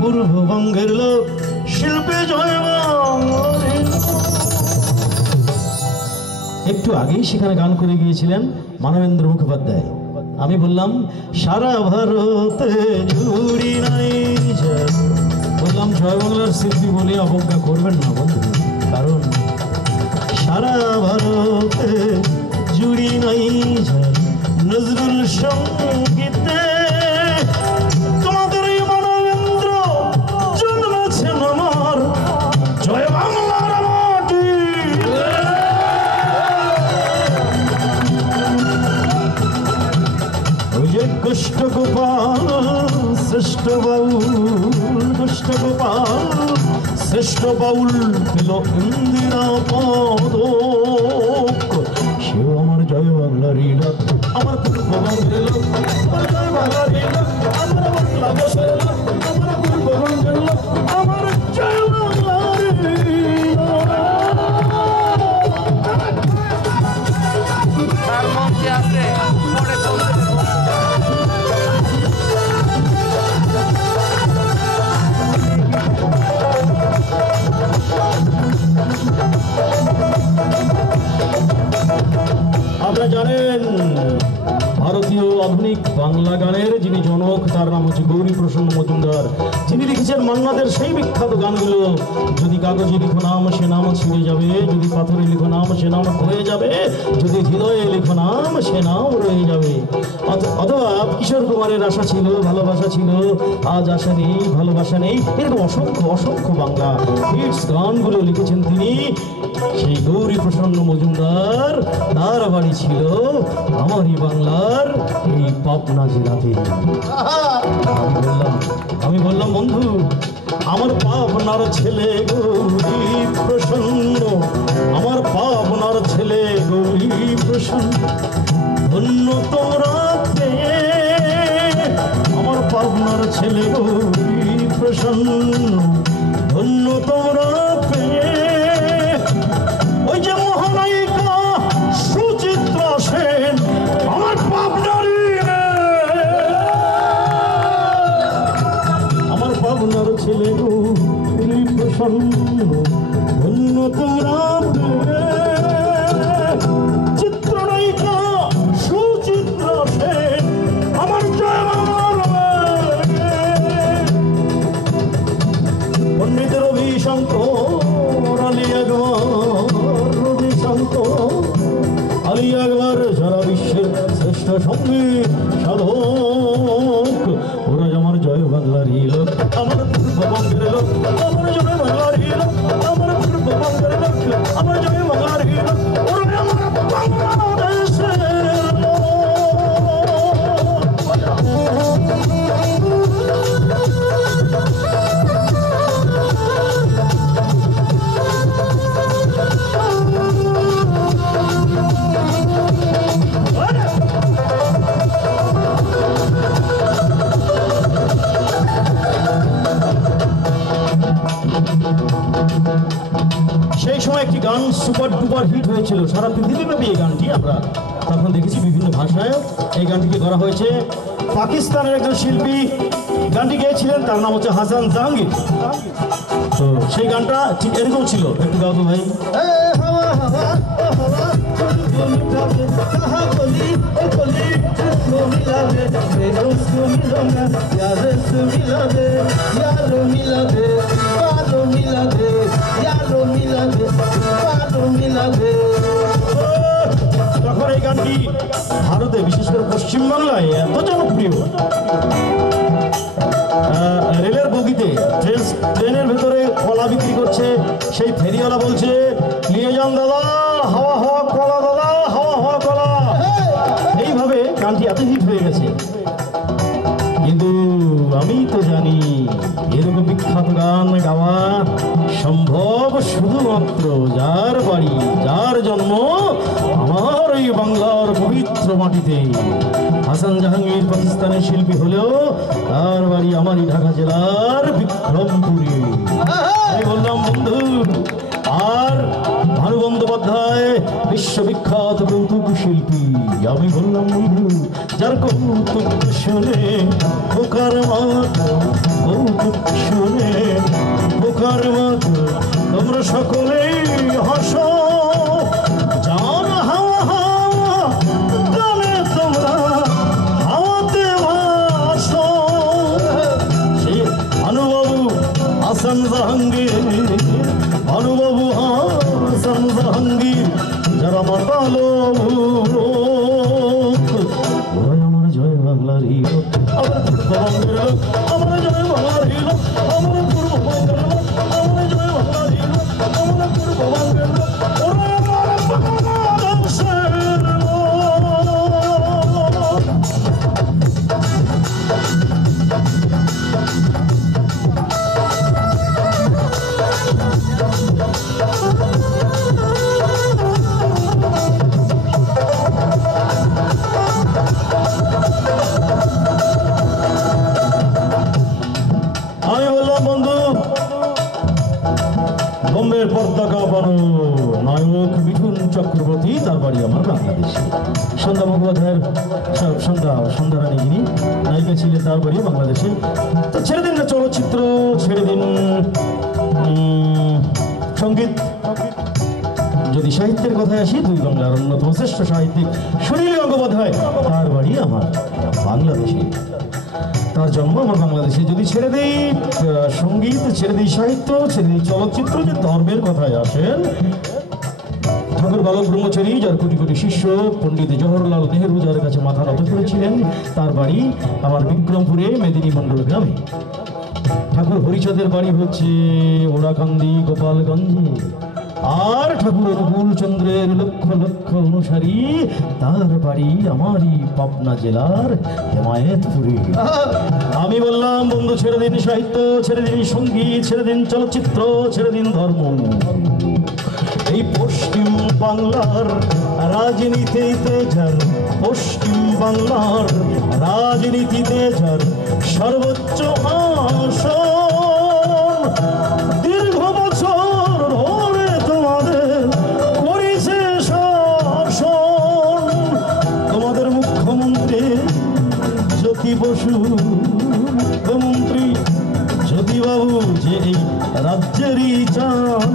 পূর্ববঙ্গের লোক শিল্পে জয় বাংলার। একটু আগেই সেখানে গান করে গিয়েছিলেন মানবেন্দ্র মুখোপাধ্যায়। আমি বললাম সারা ভারতে জুড়ি নাই, বললাম জয় বাংলার শিল্পী বলে অবজ্ঞা করবেন না বন্ধু, কারণ সারা ভারতে জুড়ি নাই নজরুল সঙ্গীতে তোমাদের এই মানবেন্দ্র জন্মেছেন আমার জয় বাংলার মাটি। ওই যে কষ্ট গোপাল শ্রেষ্ঠ বাউল, কষ্ট গোপাল শ্রেষ্ঠ বাউল পেল ইন্দিরা পদক, সেও আমার জয় বাংলারই লোক, আমার পূর্ববঙ্গের লোক, আমার জয় বাংলারই লোক, আমার বাংলাদেশের লোক, আমার পূর্ববঙ্গের লোক, আমার জয় বাংলারই লোক। তার মঞ্চে আছে পরে আপনারা জানেন ভারতীয় আধুনিক বাংলা গানের যিনি জনক তার নাম হচ্ছে গৌরী প্রসন্ন মজুমদার, যিনি লিখেছেন মান্নাদের সেই বিখ্যাত গানগুলো, যদি কাগজে লিখো নাম সে নাম ছিঁড়ে যাবে, যদি পাথরে লিখো নাম সে নাম হয়ে যাবে, যদি হৃদয়ে লিখো নাম সে নাম রয়ে যাবে। অথবা কিশোর কুমারের আশা ছিল ভালোবাসা ছিল, আজ আশা নেই ভালোবাসা নেই, এরকম অসংখ্য অসংখ্য বাংলা হিটস গানগুলো লিখেছেন তিনি। সেই গৌরী প্রসন্ন মজুমদার তার বাড়ি ছিল আমারই বাংলার এই পাবনা জেলাতে। আমি বললাম বন্ধু আমার পাবনার ছেলে গৌরী প্রসন্ন, আমার পাবনার ছেলে গৌরী প্রসন্ন, ধন্য তোরা পেয়ে আমার পাবনার ছেলে গৌরী প্রসন্ন, ধন্য তোরা পেয়ে। ওই যে মহানায়িকা সুচিত্রা সেন আমার পাবনারই, আমার পাবনার ছেলে গৌরী প্রসন্ন, ধন্য তোরা পেয়ে। চিত্রনায়িকা সুচিত্রা সেন আমার জয় বাংলার। পণ্ডিত রবি শঙ্কর আলী আকবর, রবি শঙ্কর আলী আকবর সারা বিশ্বের শ্রেষ্ঠ সঙ্গীত সাধক, ওরা আমার জয় বাংলারই লোক, আমার পূর্ববঙ্গের লোক, আমার জয় বাংলারই লোক, আমার পূর্ববঙ্গের লোক, আমার জয় বাংলারই লোক, ওরা আমার বাংলাদেশের লোক। সেই সময় একটি গান সুপার ডুপার হিট হয়েছিল সারা পৃথিবীব্যাপী। এই গানটি আমরা তখন দেখেছি বিভিন্ন ভাষায় এই গানটিকে করা হয়েছে। পাকিস্তানের একজন শিল্পী গানটি গেয়েছিলেন, তার নাম হচ্ছে হাসান জাহাঙ্গীর। তো সেই গানটা ঠিক এরকম ছিল, একটু গাও তো ভাই। তখন এই গানটি ভারতে বিশেষ করে পশ্চিমবাংলায় এত জনপ্রিয়, রেলের বগিতে ট্রেনের ভেতরে কলা বিক্রি করছে, সেই ফেরিওয়ালা বলছে নিয়ে যান দাদা হাওয়া হাওয়া কলা, দাদা হাওয়া হাওয়া কলা। এইভাবে গানটি এত হিট হয়ে গেছে। কিন্তু আমি তো জানি এরকম বিখ্যাত গান গাওয়া সম্ভব শুধুমাত্র যার বাড়ি যার জন্ম আমার এই বাংলার পবিত্র মাটিতে। হাসান জাহাঙ্গীর পাকিস্তানের শিল্পী হলেও তার বাড়ি আমারই ঢাকা জেলার বিক্রমপুরে। আমি বললাম বন্ধু, আর ভানু বন্দ্যোপাধ্যায় বিশ্ববিখ্যাত কৌতুক শিল্পী। আমি বললাম বন্ধু, যার কৌতুক শুনে খোকার মা কৌতুক হাসান জাহাঙ্গীর, ভানুবাবু হাসান জাহাঙ্গীর, যারা মাতালো আমার জয় বাংলার হিরো, আমার পূর্ববঙ্গের লোক, আমার জয় বাংলার হিরো, আমার পূর্ববঙ্গের লোক, আমার জয় বাংলার হিরো, আমার পূর্ববঙ্গের লোক, ওরা আমার বাংলাদেশের লোক। আমি বললাম বন্ধু, বোম্বের পতাকা বানো নায়ক মিঠুন চক্রবর্তী, তার বাড়ি আমার বাংলাদেশে। সন্ধ্যা মুখোপাধ্যায়ের সন্ধ্যারানী যিনি নায়িকা ছিলেন, তার বাড়ি বাংলাদেশে। তো ছেড়ে দিন না চলচ্চিত্র, ছেড়ে দিন সঙ্গীত। যদি সাহিত্যের কথায় আসি, দুই বাংলার অন্যতম শ্রেষ্ঠ সাহিত্যিক সুনীল গঙ্গোপাধ্যায়, তার বাড়ি আমার বাংলাদেশে। তার জন্ম আমার বাংলাদেশে। যদি ছেড়ে দিই সঙ্গীত, ছেড়ে দিই সাহিত্য, ছেড়ে দিই চলচ্চিত্র, যে ধর্মের কথায় আসেন, ঠাকুর বালক ব্রহ্মচারী, যার কোটি কোটি শিষ্য, পণ্ডিত জওহরলাল নেহরু যার কাছে মাথা নত করেছিলেন, তার বাড়ি আমার বিক্রমপুরে মেদিনী মণ্ডল গ্রামে। ঠাকুর হরিচাঁদের বাড়ি হচ্ছে ওড়াকান্দি গোপালগঞ্জে। আর ঠাকুর অনুকূল চন্দ্রের লক্ষ লক্ষ অনুসারী, তার বাড়ি আমারই পাবনা জেলার হেমায়েতপুরে। আমি বললাম বন্ধু, ছেড়ে দিন সাহিত্য, ছেড়ে দিন সঙ্গীত, ছেড়ে দিন চলচ্চিত্র, ছেড়ে দিন ধর্ম। এই পশ্চিম বাংলার রাজনীতিতে যার, পশ্চিম বাংলার রাজনীতিতে যার সর্বোচ্চ আসন, দীর্ঘ বছর ধরে তোমাদের করেছে শাসন। তোমাদের মুখ্যমন্ত্রী জ্যোতি বসু, মুখ্যমন্ত্রী জ্যোতিবাবু, যে এই রাজ্যেরই চালক।